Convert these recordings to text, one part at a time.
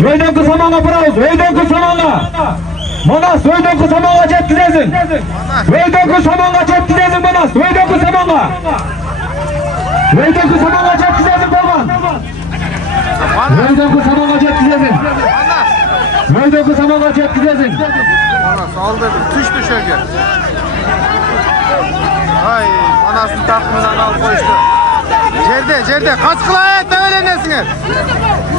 Öydünkü samana bırakız. Öydünkü samana. Manas öydünkü samana cetkizezin. Öydünkü samana cetkizezin Manas. Öydünkü samana. Öydünkü samana cetkizezin Balban. Öydünkü samana cetkizezin. Öydünkü samana cetkizezin. Manas aldı tuş düşerken. Ay anasını takımından al koştu. Cerde kaç kılayet da öyle nesiniz?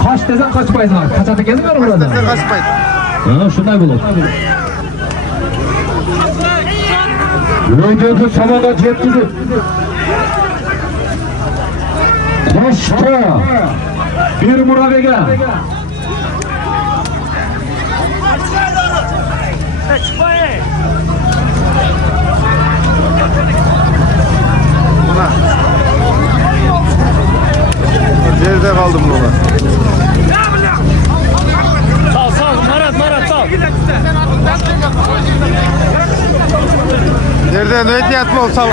Kaç desen kaçmayız var. Kaç atı gezin var burada? Kaç desen kaçmayız. Ha şunday bulur. Öydünkü samana cetkizin. Başka bir muravege. Geride kaldım burada. Sağ ol Marat sağ ol. Nerede ne ihtiyat mı olsa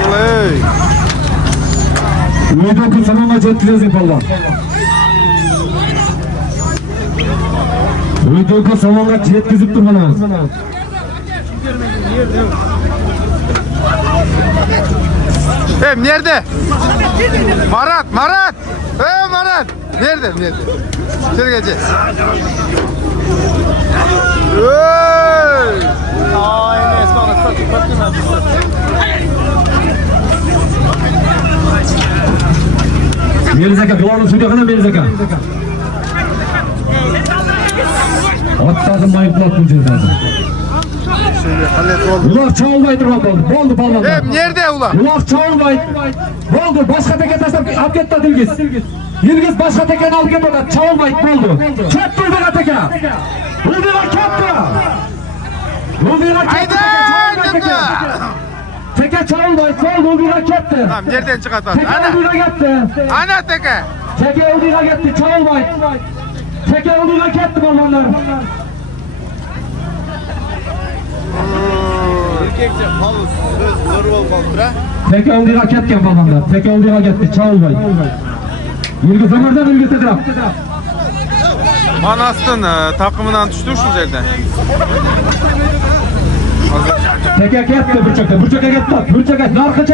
Öydünkü samana cetkizin Balban. Öydünkü samana cetkizip durmanız. Hem nerede? Marat. Marat. Nerede? İçeri geleceğiz. Melizaka, duvarın suyu yakına Melizaka. Atladın mayıklat bu cezası. Ulak çoğulmaydı oldu Balban. Hem nerede ulan? Ulak çoğulmaydı. Oldu, başka teke taşlap alıp gitti Dilgiz. Dilgiz başka tekeni alıp gitti, çoğulmaydı oldu. Ket durduk teke. Uldura ketti. Haydi! Teke çoğulmaydı, oldu uldura ketti. Tamam nereden çıkartalım? Teke uldura gitti. Ana teke. Teke uldura gitti, çoğulmaydı. Teke uldura ketti Balbanlar. Teke uldura ketken Balbanlar. Teke uldura gitti, çoğulmaydı. Dilgiz Ömer'den Dilgiz Edirap. Manastın takımından düştürmüşsünüz elden. Teke gitti, bırçaka gitti. Bırçaka gitti, narkı çek.